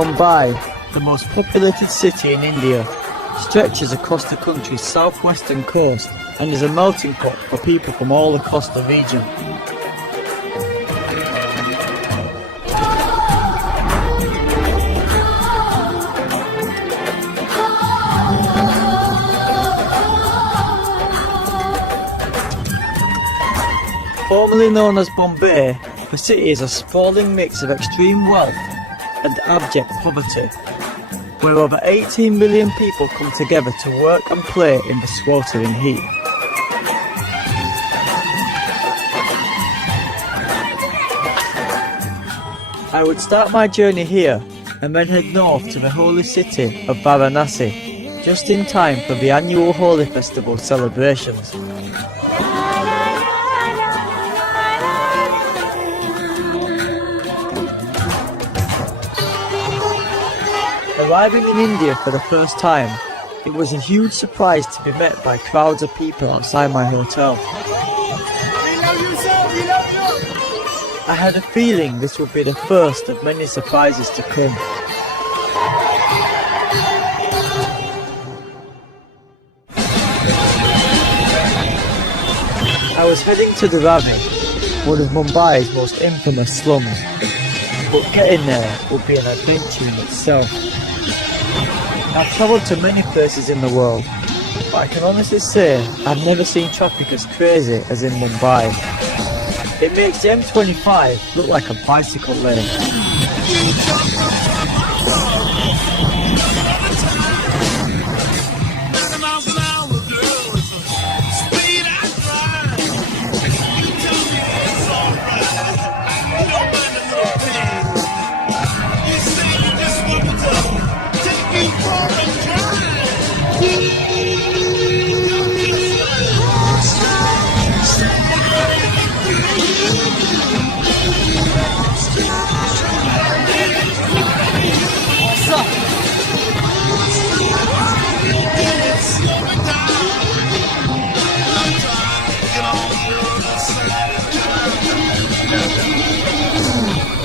Mumbai, the most populated city in India, stretches across the country's southwestern coast and is a melting pot for people from all across the region. Formerly known as Bombay, the city is a sprawling mix of extreme wealth and abject poverty, where over 18 million people come together to work and play in the sweltering heat. I would start my journey here and then head north to the holy city of Varanasi, just in time for the annual Holi Festival celebrations. Arriving in India for the first time, it was a huge surprise to be met by crowds of people outside my hotel. I had a feeling this would be the first of many surprises to come. I was heading to Dynamo, one of Mumbai's most infamous slums, but getting there would be an adventure in itself. I've travelled to many places in the world, but I can honestly say I've never seen traffic as crazy as in Mumbai. It makes the M25 look like a bicycle lane.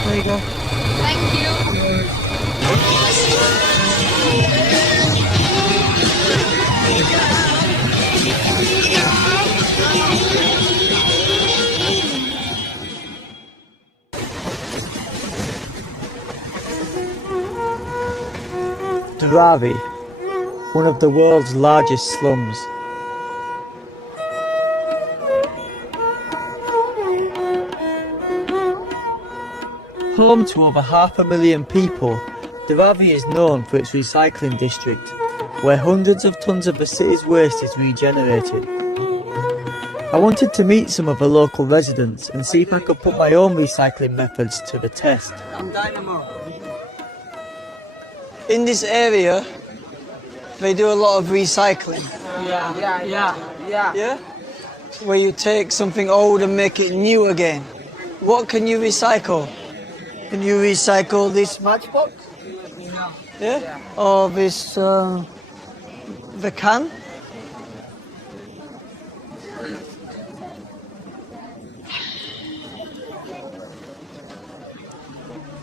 There you go. Thank you. Dharavi, one of the world's largest slums. Home to over 500,000 people, Dharavi is known for its recycling district, where hundreds of tons of the city's waste is regenerated. I wanted to meet some of the local residents and see if I could put my own recycling methods to the test. I'm Dynamo. In this area, they do a lot of recycling. Yeah. Where you take something old and make it new again. What can you recycle? Can you recycle this matchbox? Yeah? Or this, the can?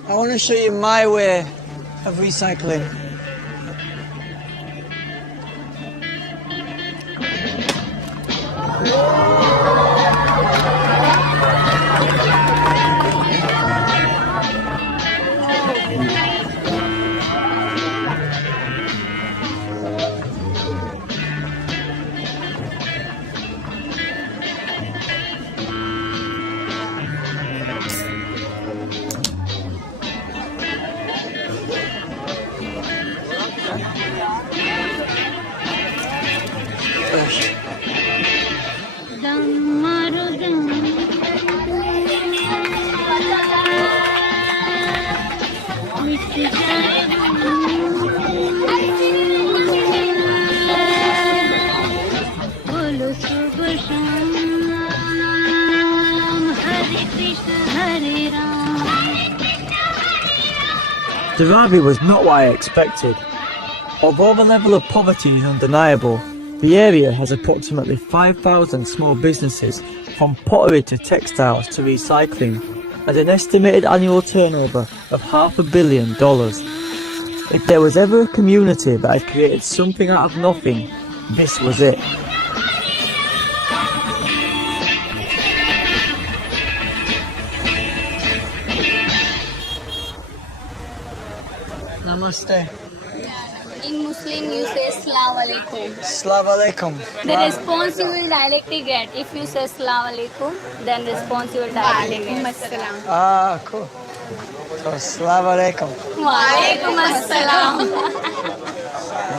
I want to show you my way of recycling. Dharavi was not what I expected. Although the level of poverty is undeniable, the area has approximately 5,000 small businesses, from pottery to textiles to recycling, and an estimated annual turnover of $500 million. If there was ever a community that had created something out of nothing, this was it. Namaste. In Muslim, you say Salaam Alaikum. Assalamu alaikum. The response you will directly get. If you say Salaam Alaikum, then response you will directly get. Ah, cool. So, assalamu alaikum. Wa alaikum assalam.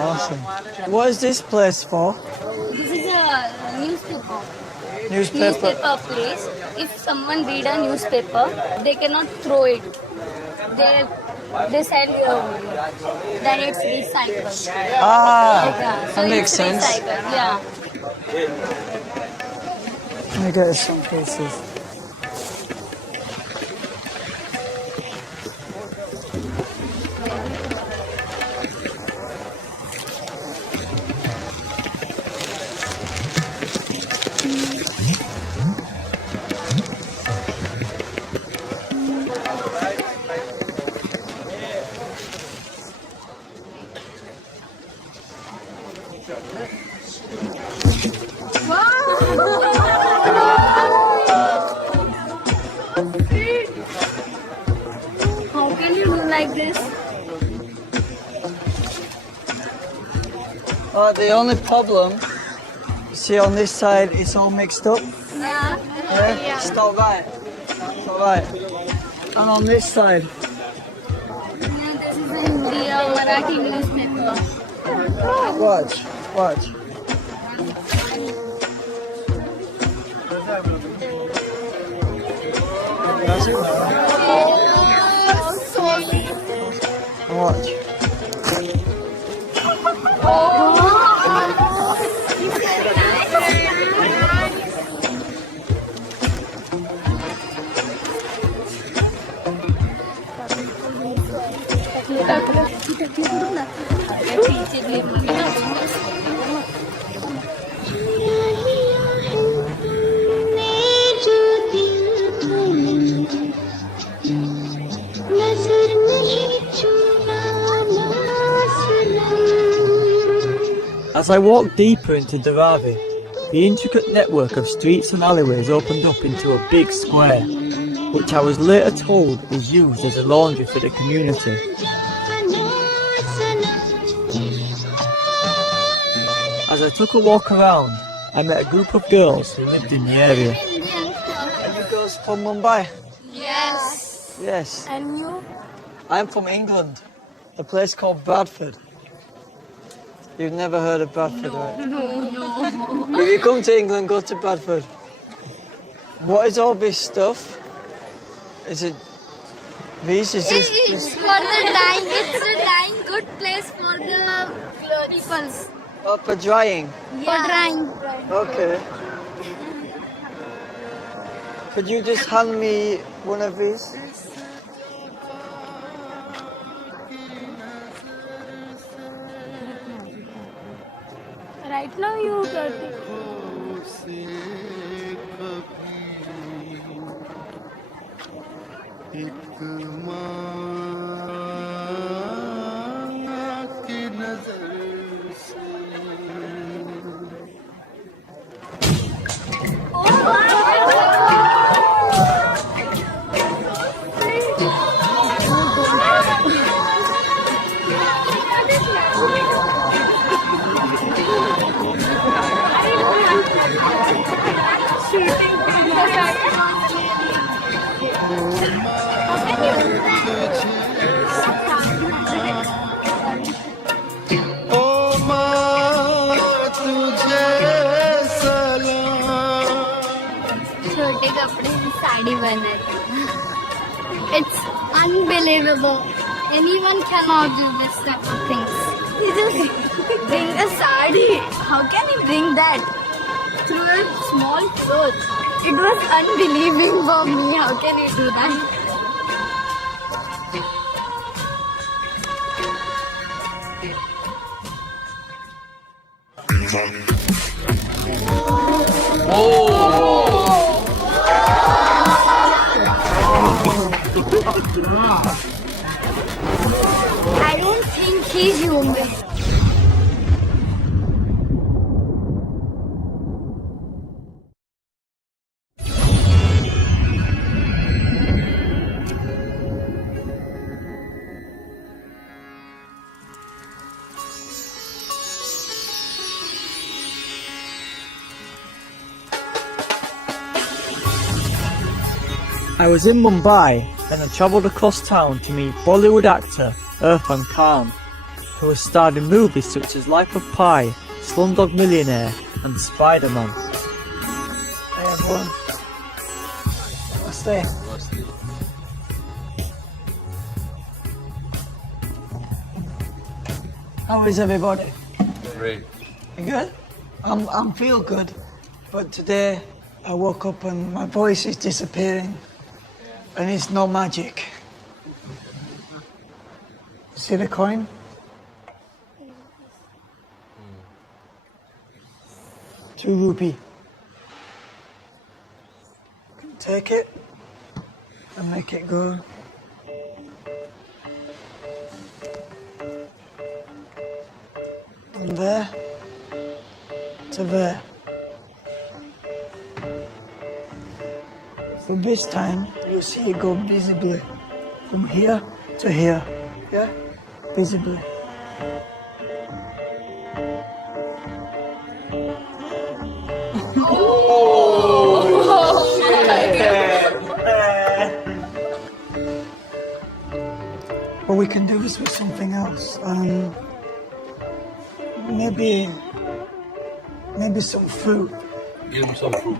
Awesome. What is this place for? This is a newspaper. Newspaper. Place. If someone read a newspaper, they cannot throw it. They send then it's recycled. Ah, Yeah, so that makes it's sense. recycled. Yeah. Let me get some pieces. How can you do like this? The only problem, see on this side, it's all mixed up. Yeah. Yeah, it's not right. It's not right. And on this side, Yeah, this is a Hindi or Marathi newspaper. watch. Watch. As I walked deeper into Dharavi, the intricate network of streets and alleyways opened up into a big square, which I was later told is used as a laundry for the community. As I took a walk around, I met a group of girls who lived in the area. You girls from Mumbai? Yes. Yes. And you? I'm from England, a place called Bradford. You've never heard of Bradford, right? No. If you come to England, go to Bradford. What is all this stuff? Is it these? Is this? It's for the dyeing. It's a dyeing good place for the people. Oh, for drying. For drying. Okay. Could you just hand me one of these? Right now you got it. छोटे कपड़े की साड़ी बनाती. It's unbelievable. Anyone cannot do this type of things. You just bring a sari. How can you bring that through a small cloth? It was unbelieving for me. How can you do that? I don't He's human. I was in Mumbai and I travelled across town to meet Bollywood actor Irfan Khan, who has starred in movies such as Life of Pi, Slumdog Millionaire and Spider-Man. Hey everyone. Namaste. How is everybody? Great. You good? I'm feel good, but today I woke up and my voice is disappearing, and it's no magic. See the coin? ₹2. Take it and make it go. From there to there. From this time, you'll see it go visibly. From here to here. Yeah? Visibly. Well, we can do this with something else. Maybe some fruit. Give him some fruit.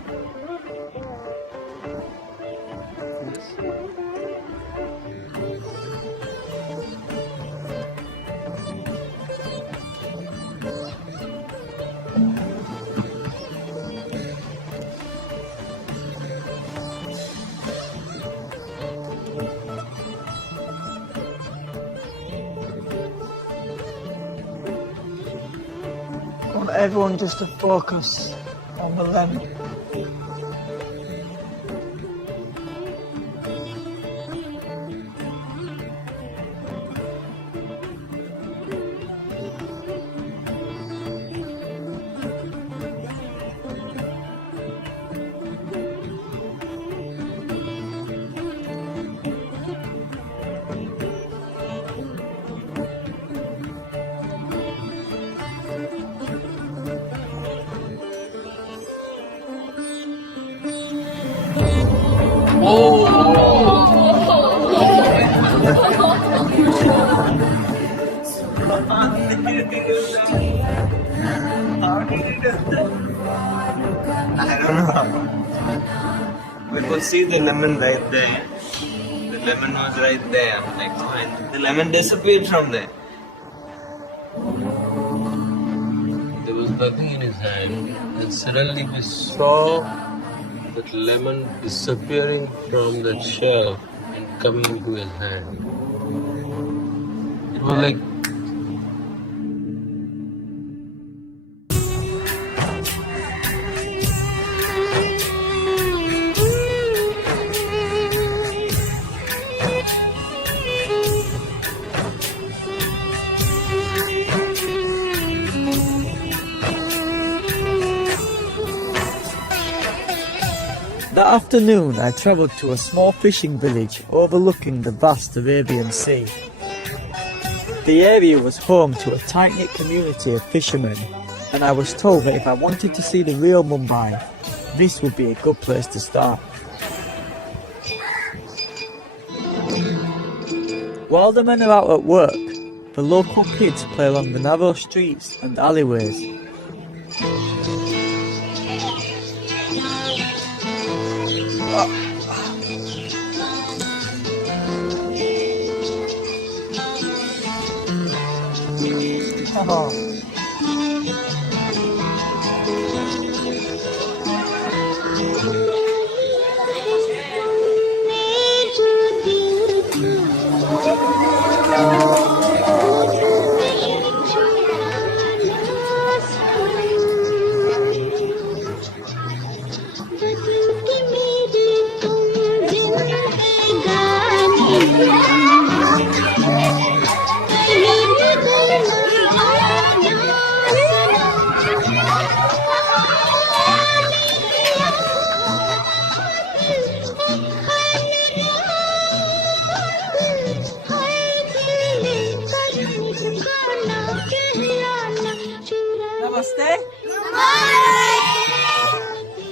I want everyone just to focus on the lemon. We could see the lemon right there. The lemon was right there. Like when the lemon disappeared from there. There was nothing in his hand, and suddenly we saw that lemon disappearing from that shell and coming into his hand. It was like That afternoon I travelled to a small fishing village overlooking the vast Arabian Sea. The area was home to a tight-knit community of fishermen, and I was told that if I wanted to see the real Mumbai, this would be a good place to start. While the men are out at work, the local kids play along the narrow streets and alleyways.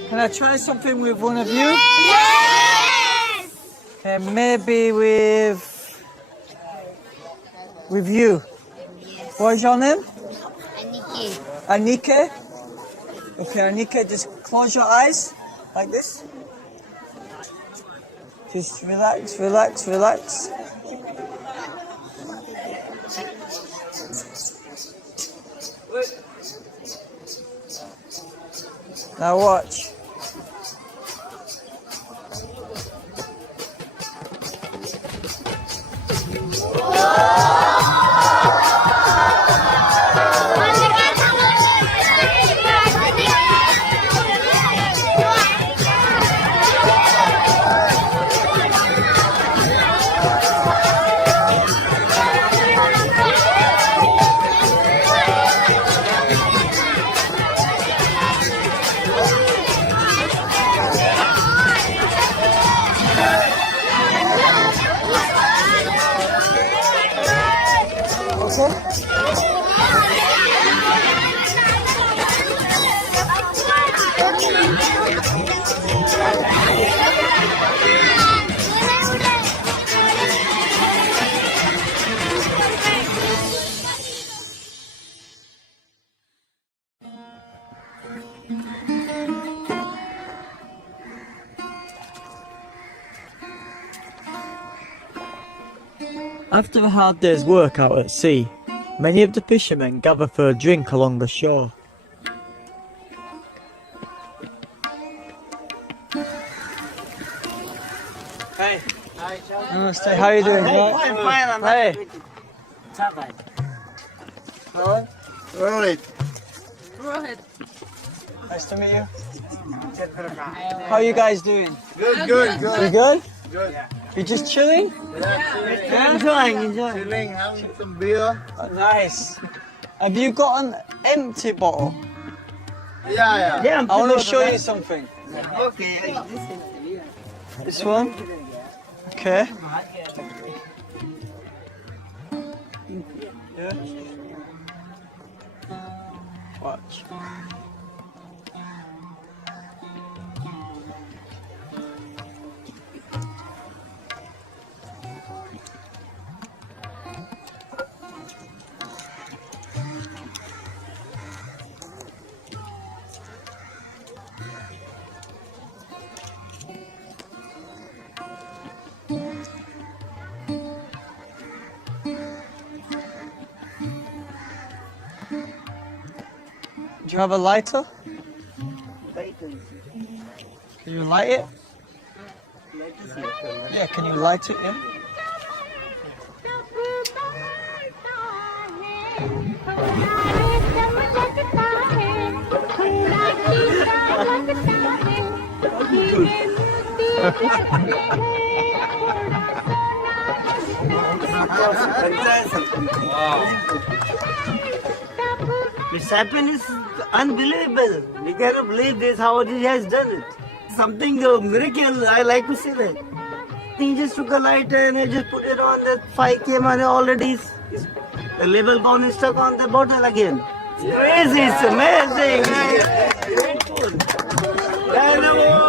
Can I try something with one of you? Yes! Okay, maybe with you. What is your name? Anike. Okay, Anike, just close your eyes like this. Just relax, relax, relax. Now watch. After a hard day's work out at sea, many of the fishermen gather for a drink along the shore. Hey. Namaste, how are you doing? Fine, Hey. Rohit. Nice to meet you. How are you guys doing? Good. You good? You just chilling? Yeah. Enjoying. Chilling, having some beer. Oh, nice. Have you got an empty bottle? Yeah. I want to show you something. Okay. This one? Okay. Yeah. Watch. Do you have a lighter? Can you light it? Yeah, can you light it? Yeah. This happiness is unbelievable. We cannot believe this, how he has done it. Something a miracle, I like to say that. He just took a lighter and he just put it on, that 5 came and already the label gone and stuck on the bottle again. It's crazy, it's amazing. Grateful. Dynamo.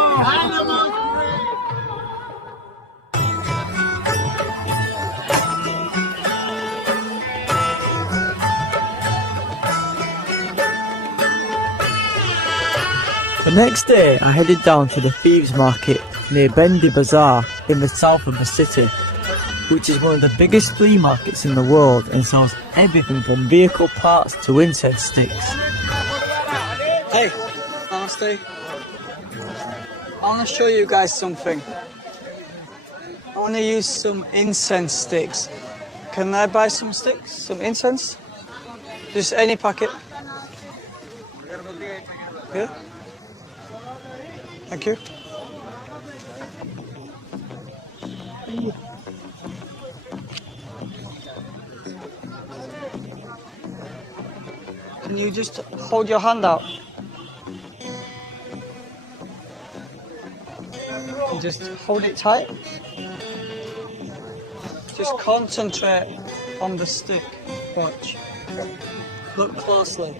The next day, I headed down to the Thieves Market near Bendy Bazaar in the south of the city, which is one of the biggest flea markets in the world and sells everything from vehicle parts to incense sticks. Hey, namaste. I want to show you guys something. I want to use some incense sticks. Can I buy some sticks, some incense? Just any packet. Yeah? Thank you. Can you just hold your hand out? And just hold it tight. Just concentrate on the stick. Watch. Look closely.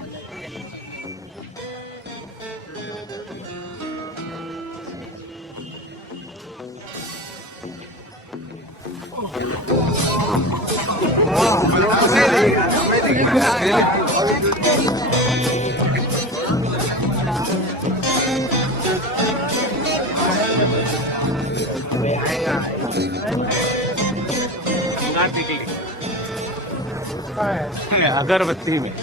अगरबत्ती में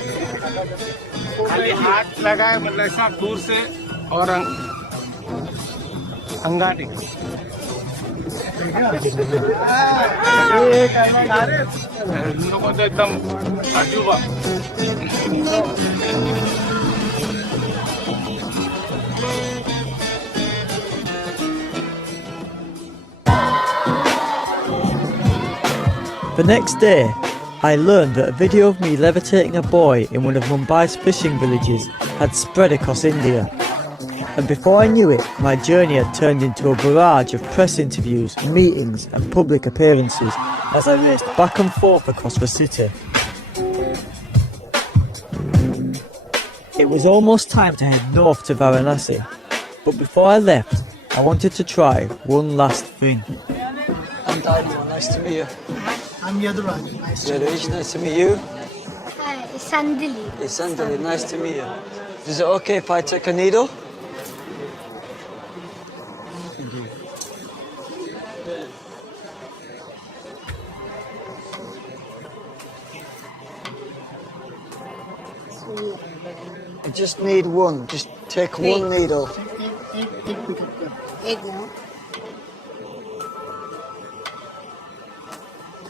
खाली हाथ लगाए मतलब ऐसा दूर से और अंगारी लोगों तो एकदम अजूबा। The next day, I learned that a video of me levitating a boy in one of Mumbai's fishing villages had spread across India. And before I knew it, my journey had turned into a barrage of press interviews, meetings and public appearances as I raced back and forth across the city. It was almost time to head north to Varanasi, but before I left, I wanted to try one last thing. I'm Dynamo, nice to meet you. I'm Yaduraj. Nice to Yadush, nice to meet you. Hi, Sandili. It's Sandali, nice to meet you. Is it okay if I take a needle? Thank you. I just need one. Just take one needle.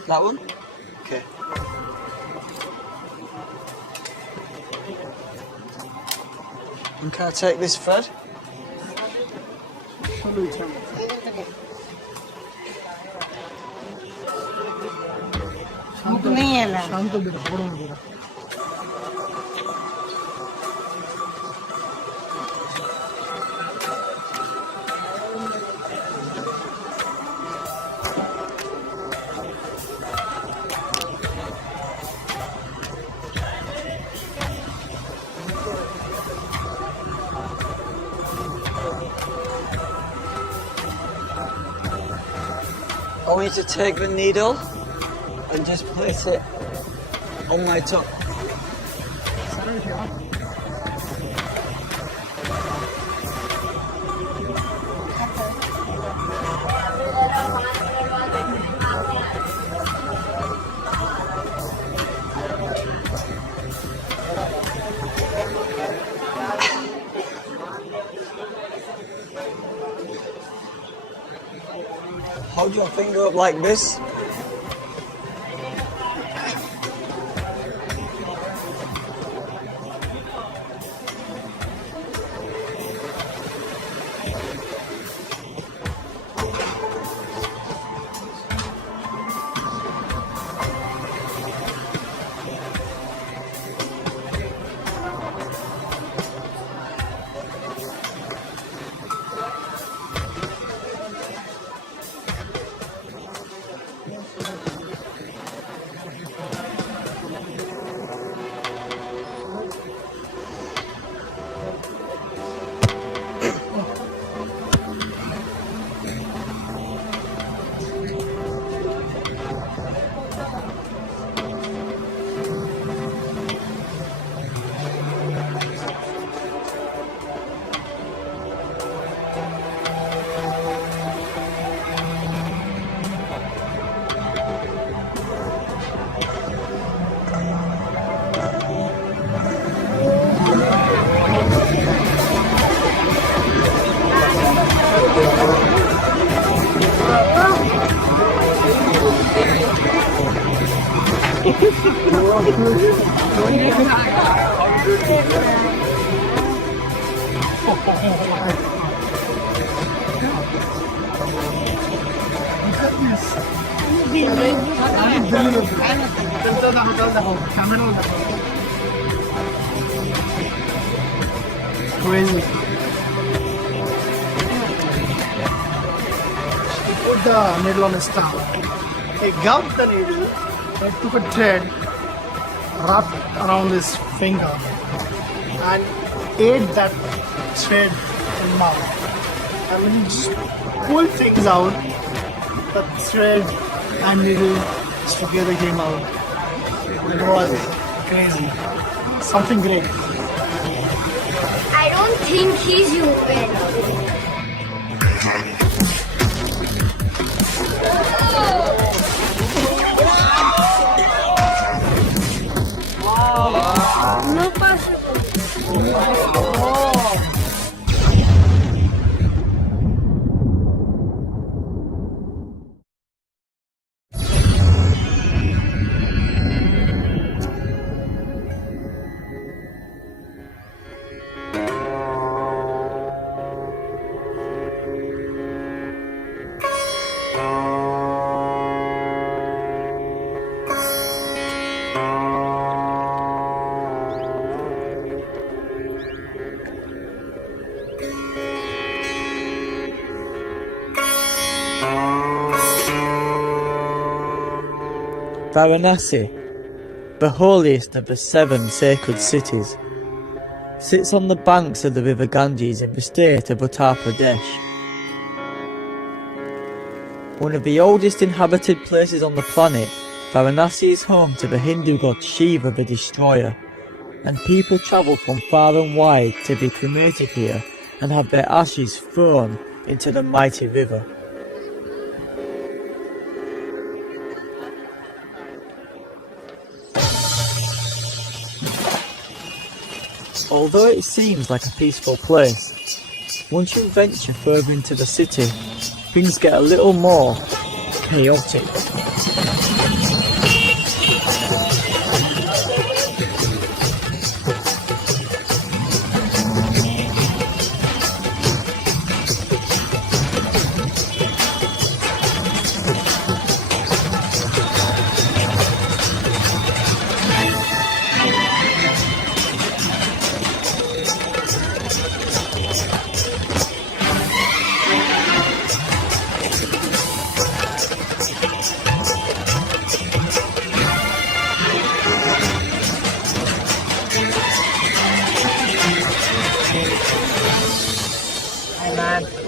That one? Okay. And can I take this thread? शांत बेटा पकड़ो ना बेटा I want you to take the needle and just place it on my tongue. Hold your finger up like this. Crazy. Put the needle on a stump. He gulped the needle and took a thread, wrapped around his finger, and ate that thread in mouth. And when he just pulled things out, the thread and needle together came out. It was crazy. Something great. I don't think he's human. No possible. Varanasi, the holiest of the 7 sacred cities, sits on the banks of the river Ganges in the state of Uttar Pradesh. One of the oldest inhabited places on the planet, Varanasi is home to the Hindu god Shiva the Destroyer, and people travel from far and wide to be cremated here and have their ashes thrown into the mighty river. Although it seems like a peaceful place, once you venture further into the city, things get a little more chaotic.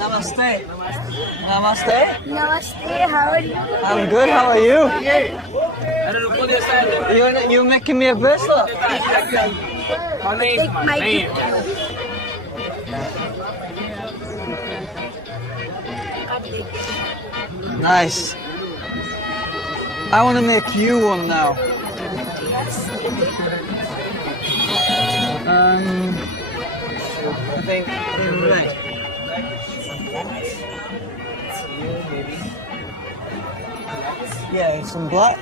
Namaste. Namaste. Namaste, how are you? I'm good. How are you? You're making me a bracelet. Take my gift. Nice. I want to make you one now. I think in red. Yeah, some black.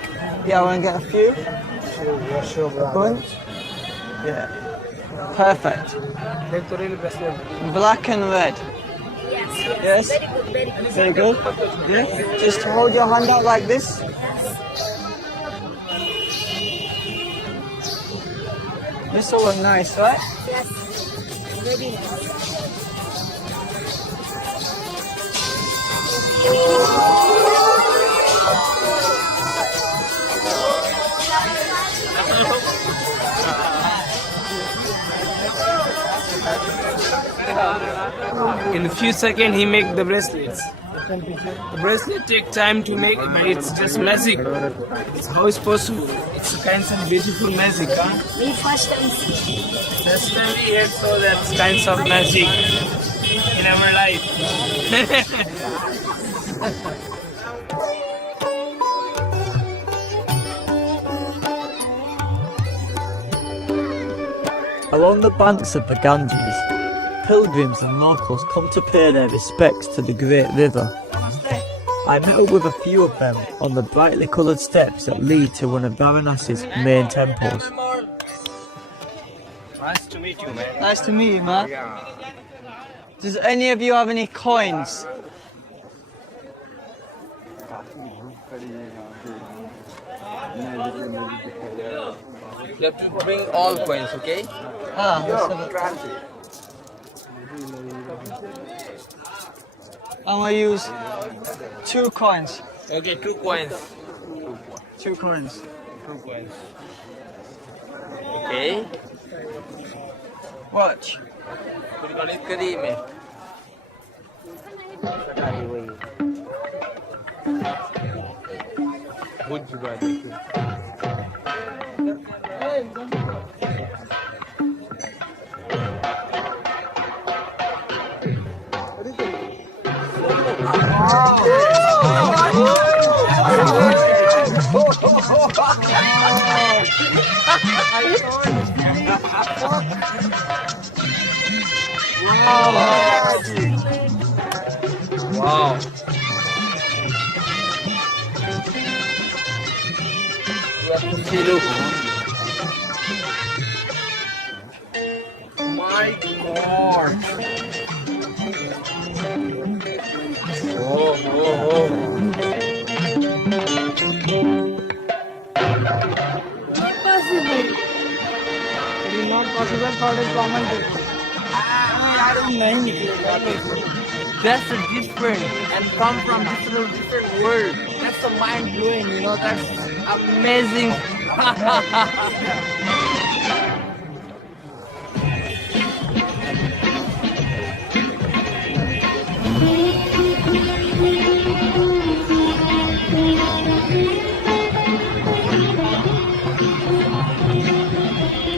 Yeah, I want to get a few. A bunch. Yeah. Perfect. Black and red. Yes. Yes? Very good, very good. Very good? Yeah. Just hold your hand out like this. This will look nice, right? Yes. Very nice. In a few seconds he make the bracelets. The bracelet take time to make, but it's just magic. How it's possible? It's a kind of beautiful magic, huh? We first time see. First time we had saw that kinds of magic in our life. Along the banks of the Ganges, pilgrims and locals come to pay their respects to the great river. I met up with a few of them on the brightly coloured steps that lead to one of Varanasi's main temples. Nice to meet you, man. Nice to meet you, man. Does any of you have any coins? You have to bring all coins, okay? Ah, I'm gonna use 2 coins. Okay, 2 coins. 2 coins. 2 coins. Okay. Watch. करी में बहुत जुगाड़ देखिए Wow. My God. Oh, oh, oh. It is not possible for a common people. That's a different and come from different world. That's a mind blowing, you know, that's amazing.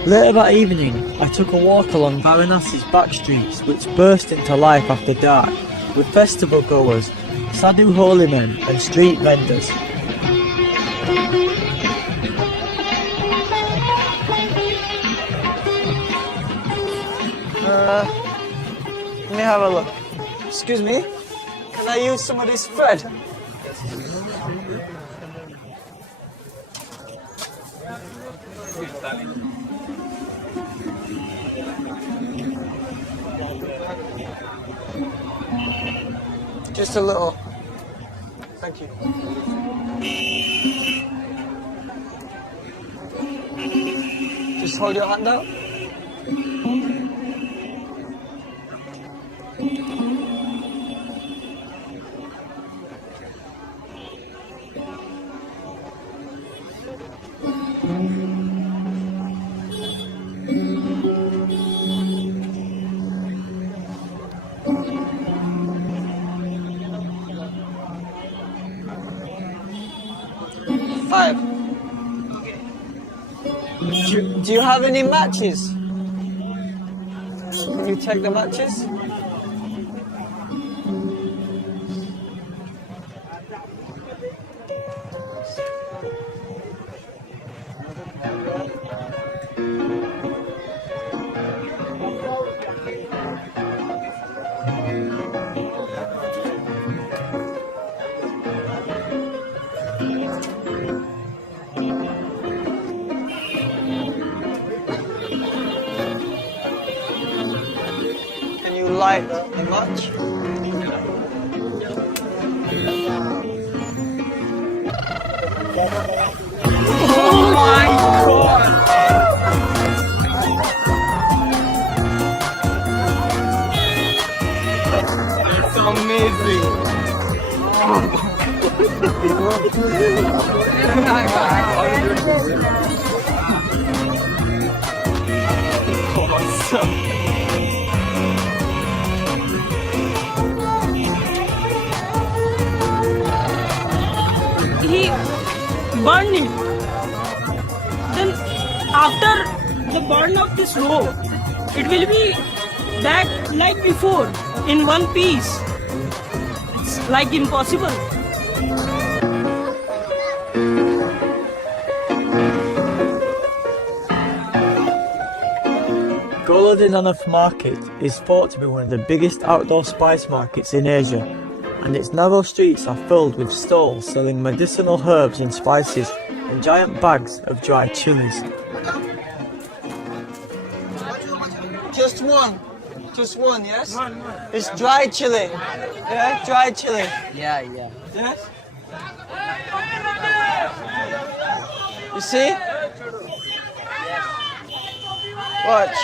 Later that evening, I took a walk along Varanasi's back streets, which burst into life after dark, with festival goers, sadhu holy men and street vendors. Let me have a look. Excuse me, can I use some of this bread? Just a little. Thank you. Just hold your hand out. Five. Do you have any matches? Can you take the matches? Can you light the match? Oh my God. That's amazing. Awesome. He burned it. Then after the burn of this rope, it will be back like before in one piece. It's like impossible. Golodinanath Market is thought to be one of the biggest outdoor spice markets in Asia, and its narrow streets are filled with stalls selling medicinal herbs and spices and giant bags of dry chilies. Just one, yes? It's dry chili. Yeah, dry chili. Yeah. Yes? You see? Watch.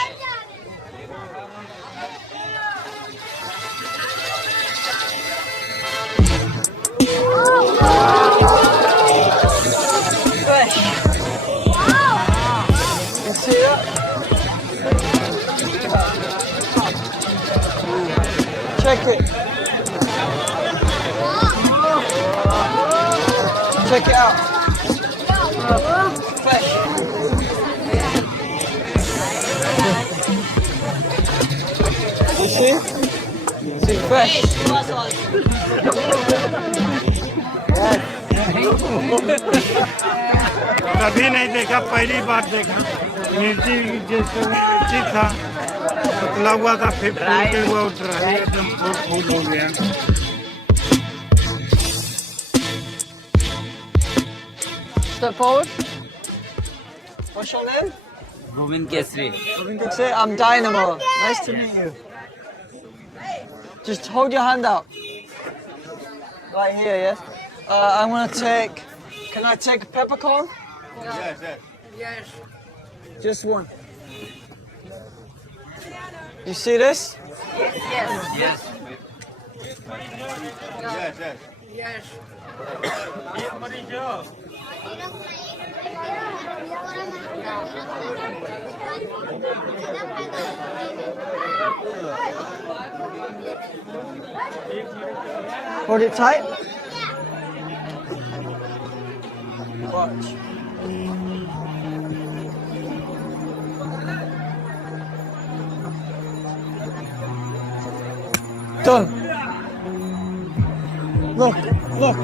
Fresh. You see that? Check it. Check it out. Fresh. You see? See, fresh. Yes. कभी नहीं देखा, पहली बार देखा। मिर्ची जैसे मिर्ची था, पतला हुआ था, फिर फूल के हुआ ड्राई एकदम फूल हो गया। Step forward. What's your name? Govind Kesri. I'm Dynamo. Nice to meet you. Just hold your hand out. Right here, yes? I'm gonna take. Can I take a peppercorn? Yes. Just one. You see this? Yes. Hold it tight. Watch. Done. Look, look.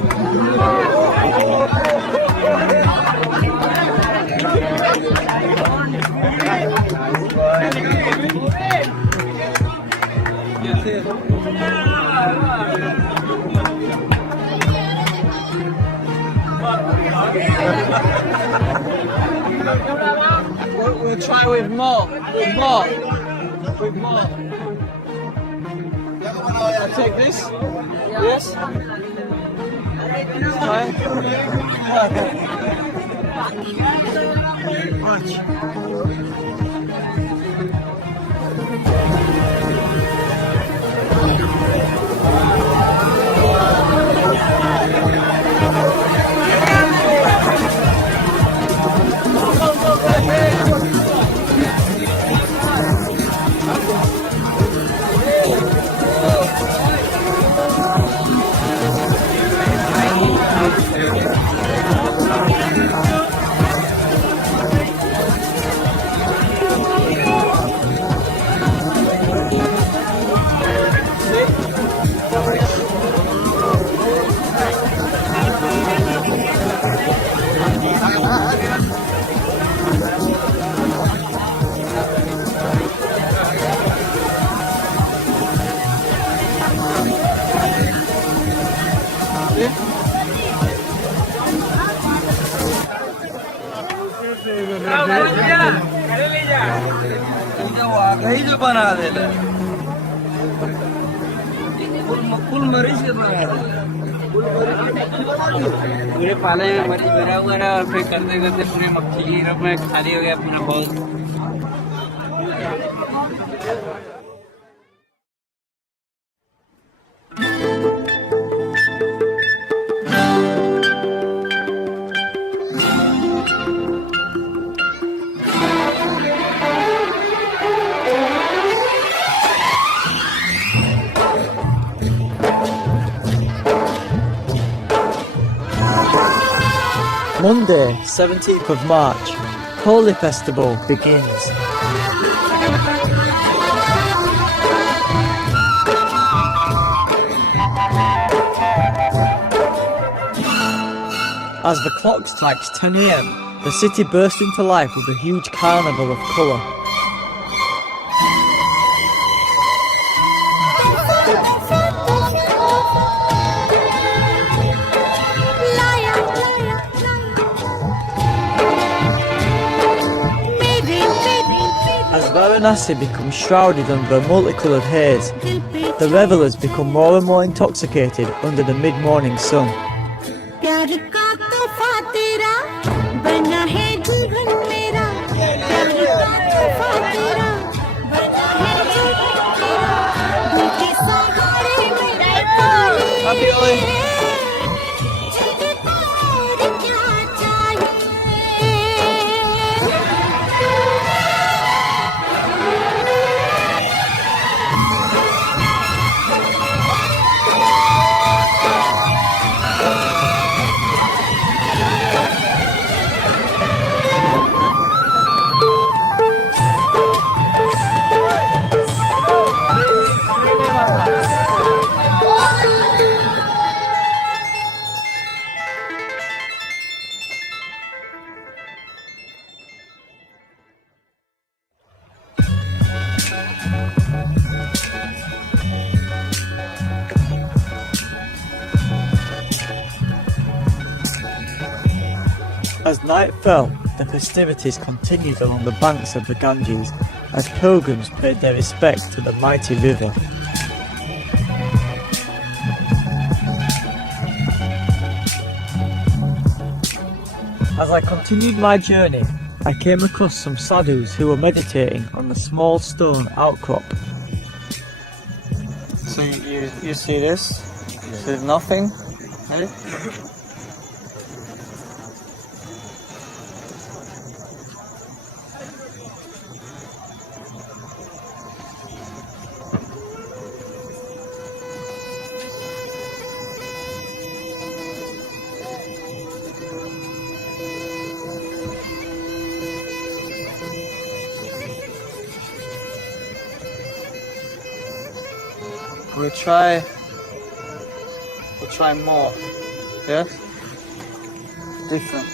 We'll try with more. With more. With more. I'll take this. Yes. Try. Watch. वाकई जो बना देता है, full मरीज से बना देता है। पूरे पाले में मरीज भरा हुआ रहा और फिर करते करते पूरी मक्खी की रब में खाली हो गया पूरा बहुत। Monday, 17th of March, Holy Festival begins. As the clock strikes 10 AM, the city bursts into life with a huge carnival of colour. As Varanasi becomes shrouded under a multicoloured haze, the revellers become more and more intoxicated under the mid-morning sun. प्यार का तोहफा तेरा बना है जीवन मेरा, प्यार का तोहफा तेरा बना है जीवन मेरा, दिल के सहारे में पाली जिंदगी और क्या चाहिए। As night fell, the festivities continued along the banks of the Ganges as pilgrims paid their respects to the mighty river. As I continued my journey, I came across some sadhus who were meditating on a small stone outcrop. So you see this? There's nothing. Right? We'll try more. Yes? Different.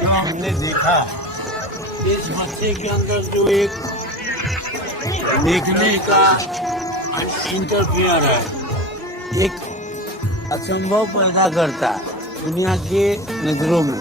जो हमने देखा इस बच्चे के अंदर जो एक देखने का इंटरफेयर है, एक असंभव पैदा करता दुनिया के नजरों में।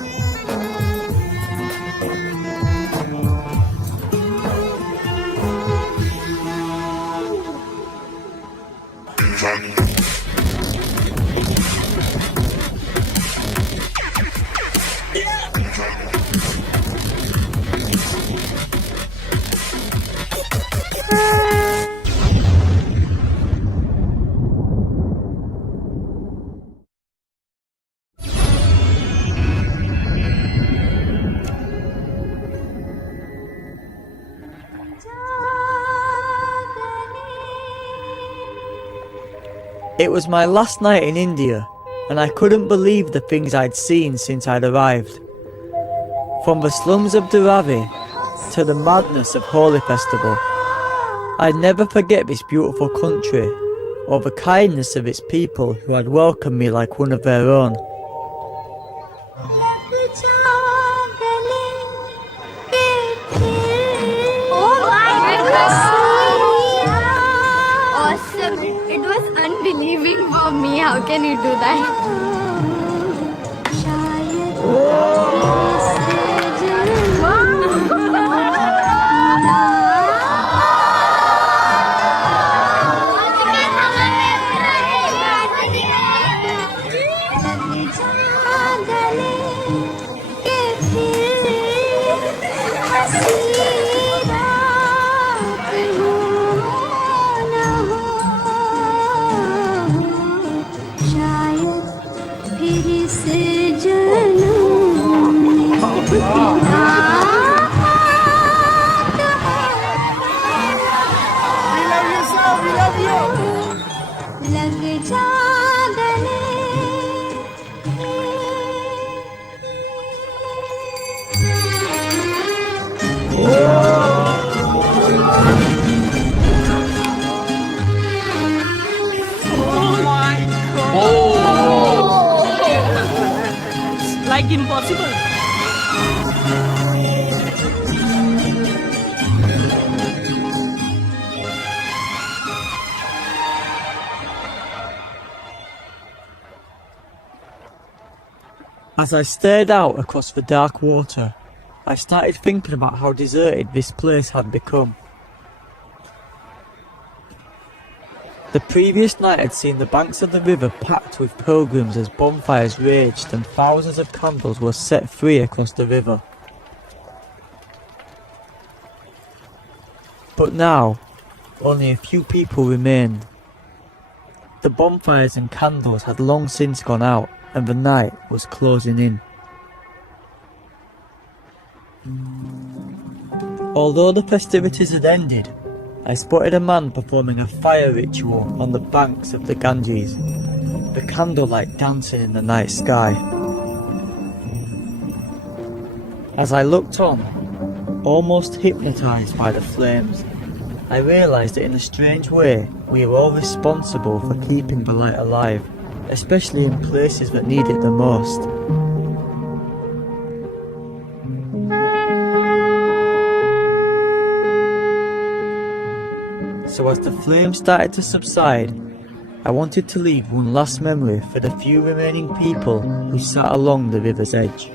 It was my last night in India, and I couldn't believe the things I'd seen since I'd arrived. From the slums of Dharavi to the madness of Holi Festival, I'd never forget this beautiful country or the kindness of its people who had welcomed me like one of their own. Awesome. It was unbelieving for me. How can you do that? Like impossible. As I stared out across the dark water, I started thinking about how deserted this place had become. The previous night had seen the banks of the river packed with pilgrims as bonfires raged and thousands of candles were set free across the river. But now, only a few people remained. The bonfires and candles had long since gone out and the night was closing in. Although the festivities had ended, I spotted a man performing a fire ritual on the banks of the Ganges, the candlelight dancing in the night sky. As I looked on, almost hypnotised by the flames, I realised that in a strange way we were all responsible for keeping the light alive, especially in places that need it the most. So as the flames started to subside, I wanted to leave one last memory for the few remaining people who sat along the river's edge.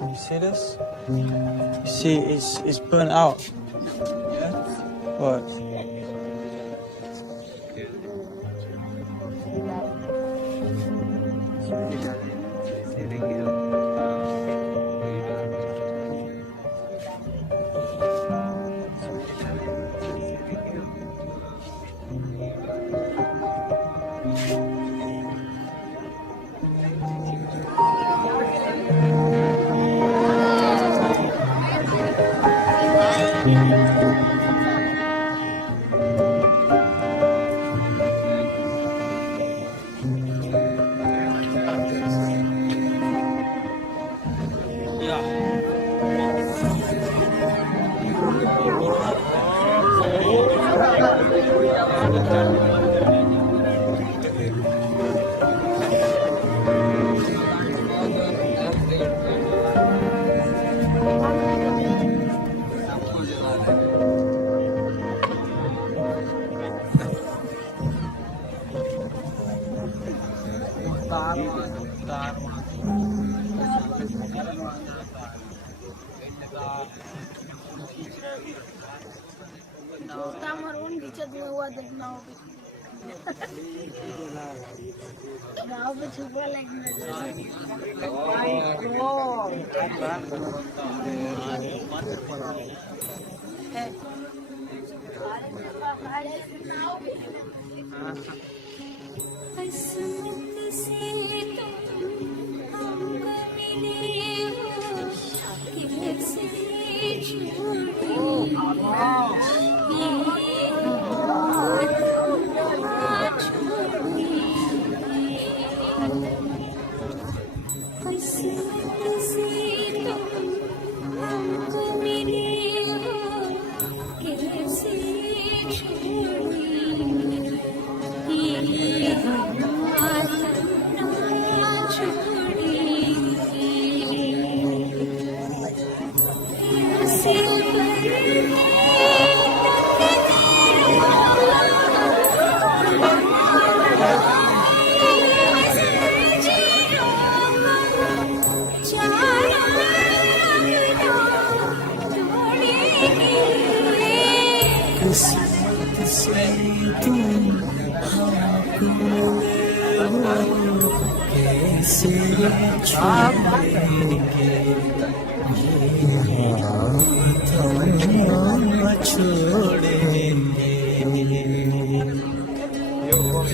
You see this? You see, it's burnt out. Yeah? What?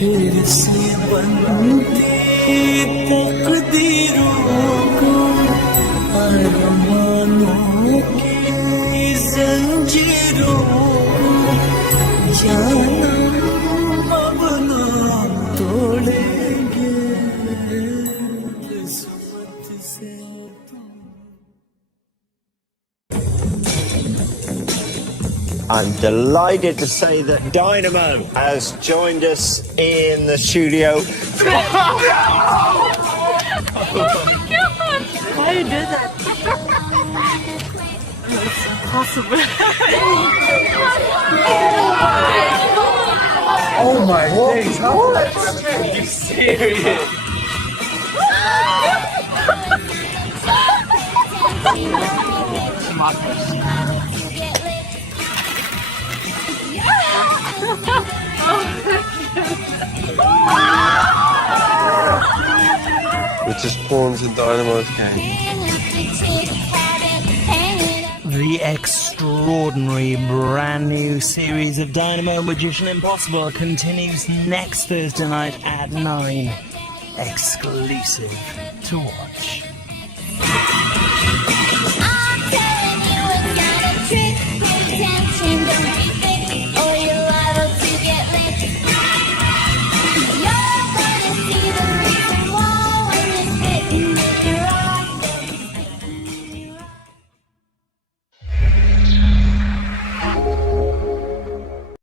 फिर से बनती तकदीरों को अरमानों की जंजीरों को जाना अब ना तोड़ेंगे किस्मत से I'm delighted to say that Dynamo has joined us in the studio. Why you do that? It's impossible. Oh my days, what? Are you serious? into Dynamo's game. The extraordinary brand new series of Dynamo Magician Impossible continues next Thursday night at 9. Exclusive to watch.